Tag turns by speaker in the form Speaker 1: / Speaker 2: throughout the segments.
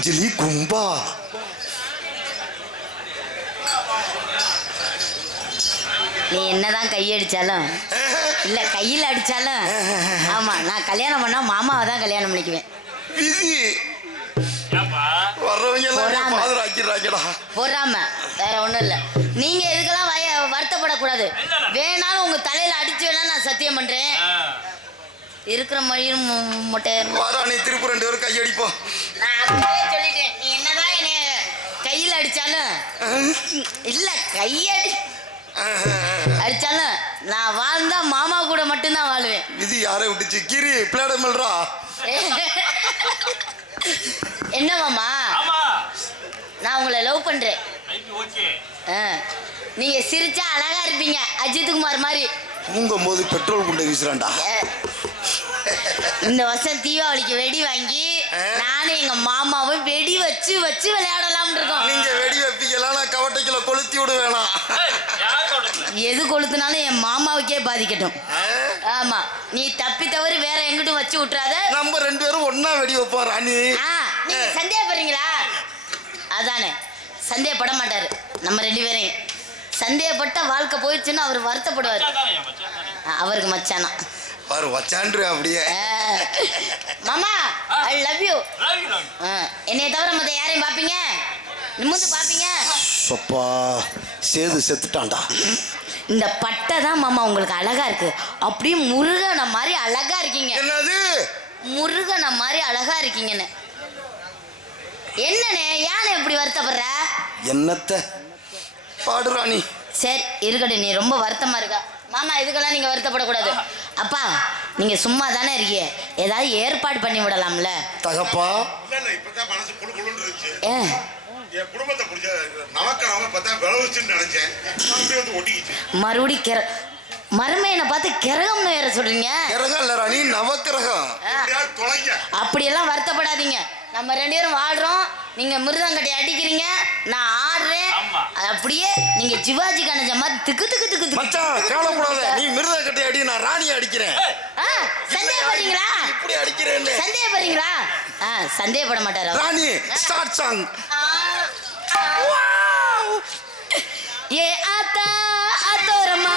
Speaker 1: குஜிலி கும்பா
Speaker 2: நீ என்னதான் கையடிச்சாலும் இல்ல கையில் அடிச்சாலும் ஆமா நான் கல்யாணம் பண்ணா மாமாவை தான் கல்யாணம் பண்ணிக்குவேன் பொறாம. வேற ஒண்ணும் இல்ல நீங்க இதுக்கெல்லாம் வய வருத்தப்படக்கூடாது வேணாலும் உங்க தலையில அடிச்சு வேணா நான் சத்தியம் பண்றேன் இருக்கிற மொழியும் மொட்டை
Speaker 1: திருப்பி ரெண்டு பேரும் கையடிப்போம்
Speaker 2: நான் அப்பவே சொல்லிட்டேன் நீ என்னதான் என்னைய கையில் அடிச்சாலும் இல்ல கையடி அடிச்சாலும் நான் வாழ்ந்தா மாமா கூட மட்டும்தான் வாழ்வேன்.
Speaker 1: விதி யாரை விட்டுச்சு? கிரி பிளேட மெல்றா.
Speaker 2: என்ன மாமா?
Speaker 3: ஆமா.
Speaker 2: நான் உங்களை லவ் பண்றேன். நீங்க சிரிச்சா அழகா இருப்பீங்க அஜித் குமார் மாதிரி.
Speaker 1: தூங்கும் போது பெட்ரோல் குண்டை வீசுறான்டா.
Speaker 2: இந்த வருஷம் தீபாவளிக்கு வெடி வாங்கி. நானும் எங்க மாமாவும் வெடி வச்சு வச்சு விளையாடலாம்னு இருக்கோம்.
Speaker 1: நீங்க வெடி வைப்பீங்களா? நான் கவட்டைக்குள்ள கொளுத்தி விட வேணாம்
Speaker 3: யார் சொல்றீங்க
Speaker 2: எது கொளுத்துனாலும் என் மாமாவுக்கே பாதிக்கட்டும். ஆமா. நீ தப்பி தவறி வேற எங்கிட்டும் வச்சு விட்டுறாத.
Speaker 1: நம்ம ரெண்டு பேரும் ஒண்ணா வெடி வைப்போம் ராணி.
Speaker 2: நீங்க சந்தேகப்படுறீங்களா? அதானே. சந்தேகப்பட மாட்டாரு. நம்ம ரெண்டு பேரையும். சந்தேகப்பட்ட வாழ்க்கை போயிடுச்சுன்னு அவர் வருத்தப்படுவார். அவருக்கு மச்சானா
Speaker 1: பாரு வச்சான்று அப்படியே.
Speaker 2: மாமா ஐ லவ் யூ. என்னைய தவிர மத்த யாரையும் பாப்பீங்க நிமிந்து பாப்பீங்க
Speaker 1: சொப்பா சேது செத்துட்டான்டா.
Speaker 2: இந்த பட்டை தான் மாமா உங்களுக்கு அழகா இருக்கு. அப்படியே முருகனை மாதிரி அழகா இருக்கீங்க.
Speaker 1: என்னது?
Speaker 2: முருகனை மாதிரி அழகா இருக்கீங்கன்னு. என்னண்ணே ஏன் இப்படி வருத்தப்படுற?
Speaker 1: என்னத்த? பாடு ராணி
Speaker 2: சரி இருக்கட்டும் நீ ரொம்ப வருத்தமா இருக்கா. மாமா இதுக்கெல்லாம் நீங்க வருத்தப்படக்கூடாது. அப்பா நீங்க சும்மா தானே இருக்கீங்க? ஏதாவது ஏற்பாடு பண்ணி விடலாம்ல?
Speaker 1: தகப்பா.
Speaker 2: மறுபடி கிர மருமையனை பார்த்து கிரகம்னு வேற சொல்றீங்க?
Speaker 1: கிரகம் இல்ல ராணி நவக்கிரகம்.
Speaker 2: அப்படியெல்லாம் வருத்தப்படாதீங்க. நம்ம ரெண்டு பேரும் வாழ்றோம். நீங்க மிருதங்கட்டி அடிக்கிறீங்க. நான் ஆடுறேன். அது அப்படியே நீங்க சிவாஜி கணேச மாதிரி திக்கு திக்கு திக்கு திக்கு
Speaker 1: மச்சான் கவலைப்படாத. நீ மிருத கட்டி அடி நான் ராணி அடிக்கிறேன்.
Speaker 2: சந்தேகப்படுறீங்களா?
Speaker 1: இப்படி அடிக்கிறேன்னு.
Speaker 2: சந்தேகப்படுறீங்களா? சந்தேகப்பட மாட்டாரு.
Speaker 1: ராணி ஸ்டார்ட் சாங்
Speaker 2: ஆ, ஆ. ஏ ஆத்தா ஆத்தோரமா?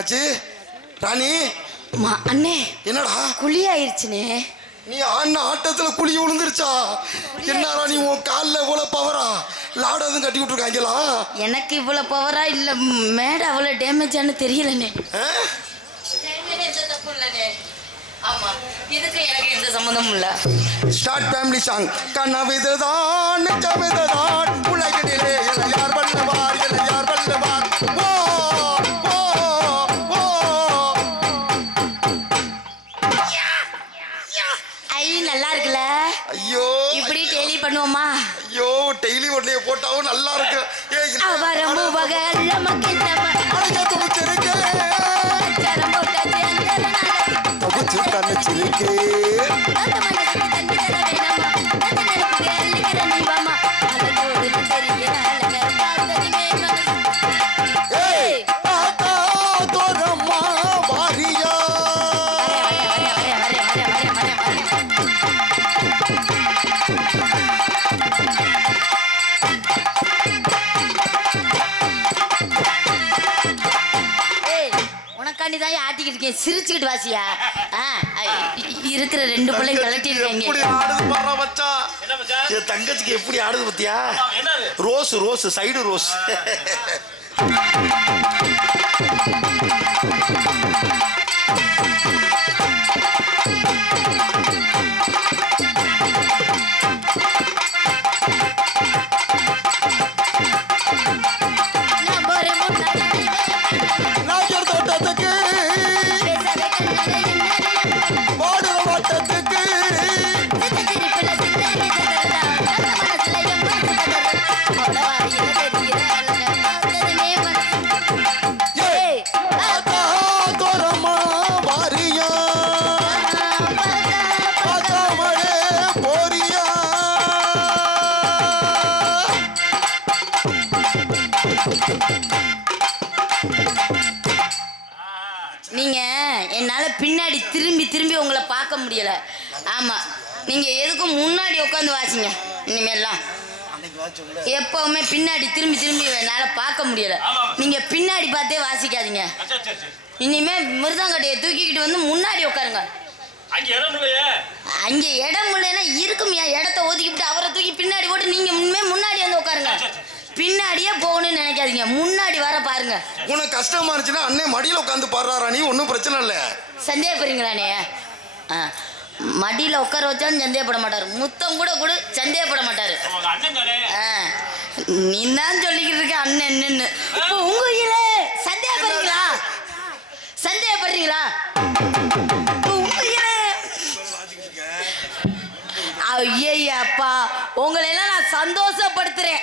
Speaker 1: என்ன ராணி
Speaker 2: அண்ணே
Speaker 1: என்னடா?
Speaker 2: குழி ஆயிருச்சுனே
Speaker 1: நீ ஆடின ஆட்டத்துல குழி விழுந்துருச்சா? என்ன ராணி உன் காலில் இவ்வளவு பவரா லாடம் எதுவும் கட்டி விட்டுருக்காங்களா?
Speaker 2: எனக்கு இவ்வளவு பவரா இல்ல. மேடை அவ்வளவு டேமேஜான்னு தெரியலண்ணே
Speaker 1: ஆ?
Speaker 2: எந்த தப்பும் இல்லண்ணே ஆமா இதுக்கு எனக்கு எந்த சம்மந்தமும் இல்ல.
Speaker 1: ஸ்டார்ட் ஃபேமிலி சாங் கனவிதுதான் நிஜமிதுதான்
Speaker 2: நல்லா இருக்குல்ல
Speaker 1: ஐயோ.
Speaker 2: இப்படி டெய்லி பண்ணுவோமா?
Speaker 1: ஐயோ டெய்லி ஒன்னைய போட்டாவும் நல்லா இருக்கு.
Speaker 2: அவரம்பு வகல்ல அஞ்சல நாளைக்கு
Speaker 1: துவைச்சு தனிச்சிருக்கே.
Speaker 2: சிரிச்சுக்கிட்டு வாசியா? இருக்கிற ரெண்டு பிள்ளைங்க கலட்டி
Speaker 1: எப்படி
Speaker 2: இருக்காங்க
Speaker 1: தங்கச்சிக்கு எப்படி ஆடுது பத்தியா?
Speaker 3: என்னது?
Speaker 1: Rose rose side rose.
Speaker 2: ஆமா. நீங்க எதுக்கும் முன்னாடி உட்காந்து வாசிங்க. இனிமேல்லாம். எப்பவுமே பின்னாடி திரும்பி திரும்பி என்னால பார்க்க முடியல. நீங்க பின்னாடி பார்த்தே வாசிக்காதீங்க.
Speaker 3: சரி சரி சரி
Speaker 2: இனிமே மிருதங்கட்டையை தூக்கிக்கிட்டு வந்து முன்னாடி உட்காருங்க
Speaker 3: அங்க இடம் இல்லையே.
Speaker 2: அங்க இடம் இல்லைன்னா இருக்குமியா இடத்த ஒதுக்கிவிட்டு அவரை தூக்கி பின்னாடி போட்டு நீங்க முன்னே முன்னாடி வந்து உட்காருங்க பின்னாடியே போகணும்னு நினைக்காதீங்க. முன்னாடி வர பாருங்க.
Speaker 1: உனக்கு கஷ்டமா இருந்துச்சுன்னா அண்ணே மடியில உட்காந்து பாடுறாரா நீ? ஒன்றும் பிரச்சனை இல்லை.
Speaker 2: சந்தேகப்படுறீங்களானே ஆ. மடியில் உட்கார வச்சாலும் சந்தேகப்பட மாட்டார். முத்தம் கூட கூட சந்தேகப்பட மாட்டார். நீ தான் சொல்லிக்கிட்டு இருக்க அண்ணன் என்னன்னு. இப்போ உங்க சந்தேகப்படுறீங்களா சந்தேகப்படுறீங்களா ஐயப்பா உங்களை எல்லாம் நான் சந்தோஷப்படுத்துறேன்.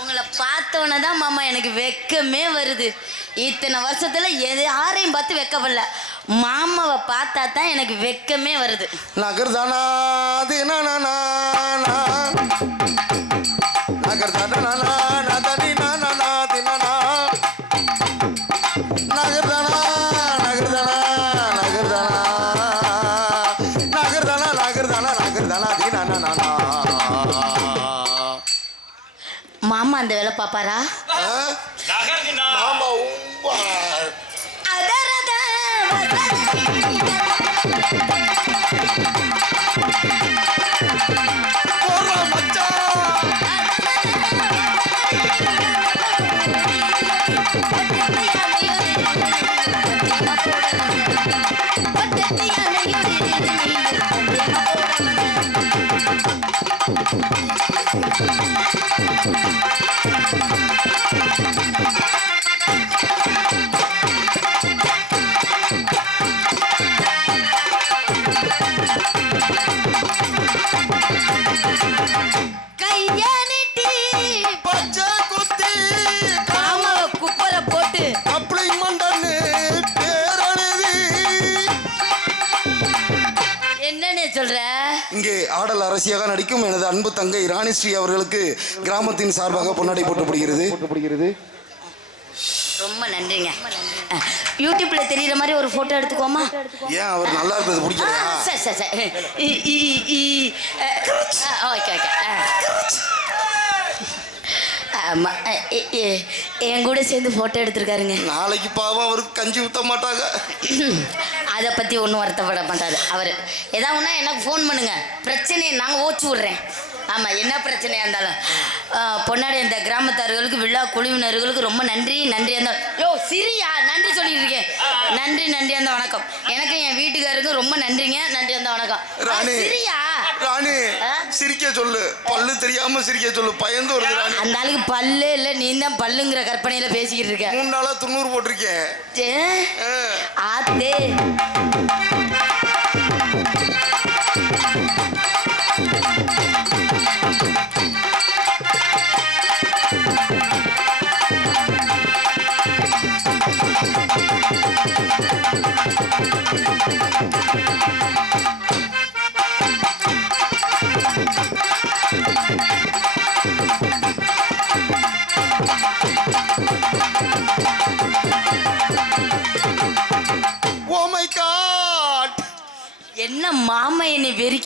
Speaker 2: உங்களை பார்த்தோன்னே தான் மாமா எனக்கு வெக்கமே வருது. இத்தனை வருஷத்துல எது யாரையும் பார்த்து வெக்கப்படல மாமாவை பார்த்தா தான் எனக்கு வெக்கமே வருது.
Speaker 1: நகர்தானா தினானா
Speaker 2: அந்த வேலை பாப்பாரா?
Speaker 1: அரசியாக நடிக்கும் எனது அன்பு தங்கை ராணிஸ்ரீ அவர்களுக்கு கிராமத்தின் சார்பாக பொன்னாடை போட்டப்படுகிறது.
Speaker 2: ரொம்ப நன்றிங்க. யூடியூப்ல தெரியுற மாதிரி ஒரு போட்டோ எடுத்துக்கோமா?
Speaker 1: ஏன் அவர் நல்லா இருக்கிறது பிடிக்கலையா?
Speaker 2: சரி சரி சரி. இ- இ- இ- அ, ஆ, ஓகே ஓகே. என் கூட சேர்ந்து போட்டோ எடுத்திருக்காருங்க.
Speaker 1: நாளைக்கு பாவம் அவருக்கு கஞ்சி ஊத்த மாட்டாங்க.
Speaker 2: அதை பற்றி ஒன்றும் வருத்தப்பட மாட்டாரு அவர். ஏதாவது ஒன்றா எனக்கு ஃபோன் பண்ணுங்க. பிரச்சனையை நாங்கள் ஓச்சு விட்றேன். ஆமாம் என்ன பிரச்சனையாக இருந்தாலும். பொன்னாடி இந்த கிராமத்தார்களுக்கு விழா குழுவினர்களுக்கு ரொம்ப நன்றி நன்றி அந்த யோ சிரியா நன்றி சொல்லிட்டு இருக்கேன் நன்றி நன்றி அந்த வணக்கம். எனக்கு என் வீட்டுக்காருக்கும் ரொம்ப நன்றிங்க நன்றி அந்த வணக்கம். சிரியா?
Speaker 1: சிரிக்க சொல்லு. பல்லு தெரியாம சிரிக்க சொல்லு. பயந்து ராணி
Speaker 2: அந்த ஆளுக்கு பல்லு இல்லை நீ தான் பல்லுங்கிற கற்பனையில் பேசிக்கிட்டு இருக்க.
Speaker 1: மூணு நாளா துண்ணூறு போட்டிருக்கேன்.
Speaker 2: ஆத்தே. மாமா என்னை வெறி